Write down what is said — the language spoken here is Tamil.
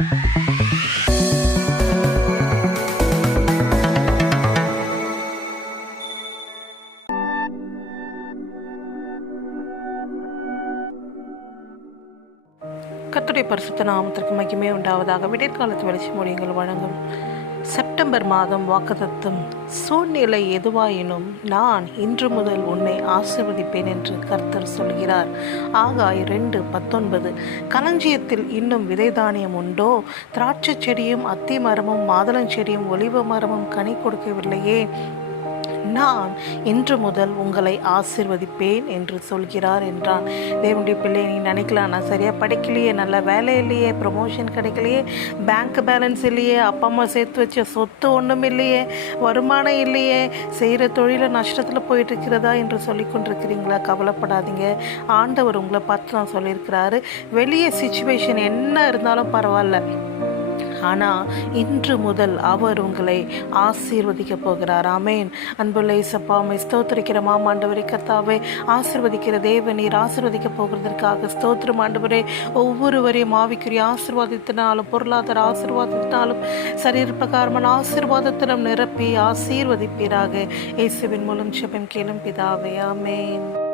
கத்துடைய பரிசுத்த நாமத்திற்கு மகிமே உண்டாவதாக. விடைக்காலத்து வெளிச்சம் மொழிகள் வழங்கும் செப்டம்பர் மாதம் வாக்குதத்தும் சூழ்நிலை எதுவாயினும் நான் இன்று முதல் உன்னை ஆசிர்வதிப்பேன் என்று கர்த்தர் சொல்கிறார். ஆகாய் ரெண்டு பத்தொன்பது. களஞ்சியத்தில் இன்னும் விதை தானியம் உண்டோ? திராட்சை செடியும் அத்தி மரமும் மாதுளஞ்செடியும் ஒலிவ மரமும் கனி கொடுக்கவில்லையே. நான் இன்று முதல் உங்களை ஆசிர்வதிப்பேன் என்று சொல்கிறார் என்றான். தேவனுடைய பிள்ளை நீ நினைக்கலாம் நான் சரியாக படிக்கலையே நல்ல வேலை இல்லையே ப்ரொமோஷன் கிடைக்கலையே பேங்க் பேலன்ஸ் இல்லையே அப்பா அம்மா சேர்த்து வச்ச சொத்து ஒன்றும் இல்லையே வருமானம் இல்லையே செய்கிற தொழிலை நஷ்டத்தில் போயிட்டுருக்கிறதா என்று சொல்லி கொண்டிருக்கிறீங்களா? கவலைப்படாதீங்க. ஆண்டவர் உங்களை பார்த்து நான் சொல்லியிருக்கிறாரு. வெளியே சுச்சுவேஷன் என்ன இருந்தாலும் பரவாயில்ல. ஆனால் இன்று முதல் அவர் உங்களை ஆசீர்வதிக்க போகிறார். ஆமேன். அன்புள்ள இசப்பா ஸ்தோத்திரிக்கிற மாமாண்டவரை கத்தாவை ஆசிர்வதிக்கிற தேவ நீர் போகிறதற்காக ஸ்தோத்திரம் ஆண்டவரே. ஒவ்வொருவரையும் ஆவிக்குரிய ஆசிர்வாதத்தினாலும் பொருளாதார ஆசிர்வாதத்தினாலும் சரீர பிரகாரமான ஆசீர்வாதத்திலும் நிரப்பி ஆசீர்வதிப்பீராக. இயேசுவின் மூலம் செபம் கேளும் பிதாவே ஆமேன்.